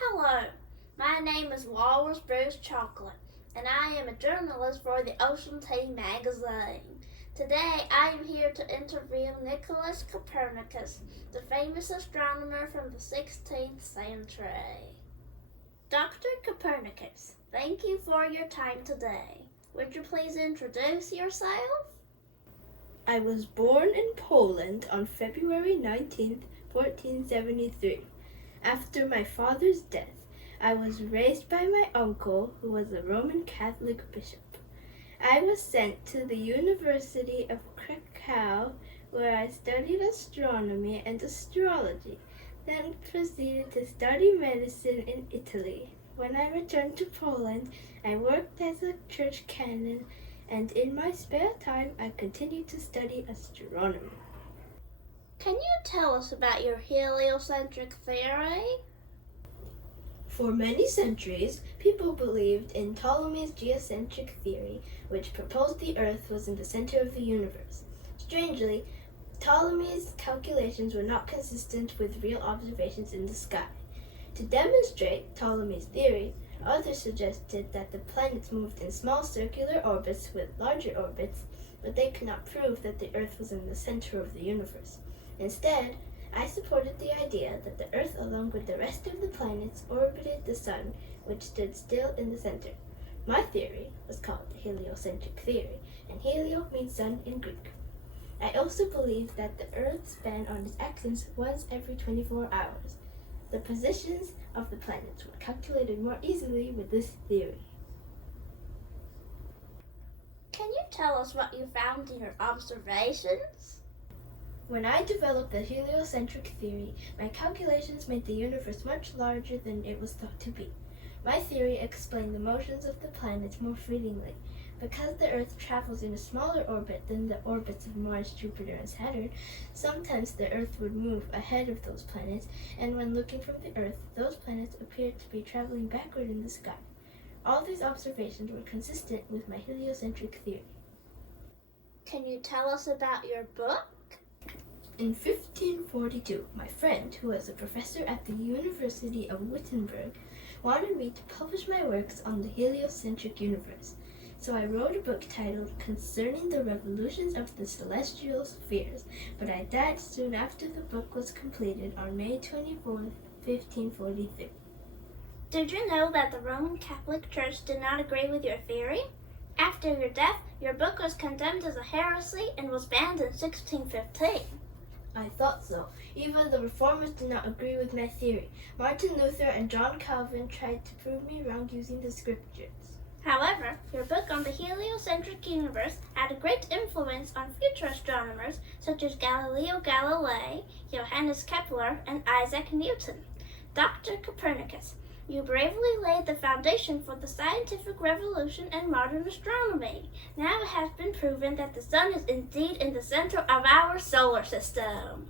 Hello, my name is Walrus Bruce Chocolate, and I am a journalist for the Ocean Tea magazine. Today I am here to interview Nicholas Copernicus, the famous astronomer from the 16th century. Dr. Copernicus, thank you for your time today. Would you please introduce yourself? I was born in Poland on February 19, 1473. After my father's death, I was raised by my uncle, who was a Roman Catholic bishop. I was sent to the University of Krakow, where I studied astronomy and astrology, then proceeded to study medicine in Italy. When I returned to Poland, I worked as a church canon, and in my spare time, I continued to study astronomy. Can you tell us about your heliocentric theory? For many centuries, people believed in Ptolemy's geocentric theory, which proposed the Earth was in the center of the universe. Strangely, Ptolemy's calculations were not consistent with real observations in the sky. To demonstrate Ptolemy's theory, others suggested that the planets moved in small circular orbits with larger orbits, but they could not prove that the Earth was in the center of the universe. Instead, I supported the idea that the Earth, along with the rest of the planets, orbited the Sun, which stood still in the center. My theory was called the heliocentric theory, and helio means sun in Greek. I also believed that the Earth spun on its axis once every 24 hours. The positions of the planets were calculated more easily with this theory. Can you tell us what you found in your observations? When I developed the heliocentric theory, my calculations made the universe much larger than it was thought to be. My theory explained the motions of the planets more fleetingly. Because the Earth travels in a smaller orbit than the orbits of Mars, Jupiter, and Saturn, sometimes the Earth would move ahead of those planets, and when looking from the Earth, those planets appeared to be traveling backward in the sky. All these observations were consistent with my heliocentric theory. Can you tell us about your book? In 1542, my friend, who was a professor at the University of Wittenberg, wanted me to publish my works on the heliocentric universe. So I wrote a book titled Concerning the Revolutions of the Celestial Spheres, but I died soon after the book was completed on May 24, 1543. Did you know that the Roman Catholic Church did not agree with your theory? After your death, your book was condemned as a heresy and was banned in 1615. I thought so. Even the reformers did not agree with my theory. Martin Luther and John Calvin tried to prove me wrong using the scriptures. However, your book on the heliocentric universe had a great influence on future astronomers such as Galileo Galilei, Johannes Kepler, and Isaac Newton. Dr. Copernicus, you bravely laid the foundation for the scientific revolution and modern astronomy. Now it has been proven that the sun is indeed in the center of our solar system.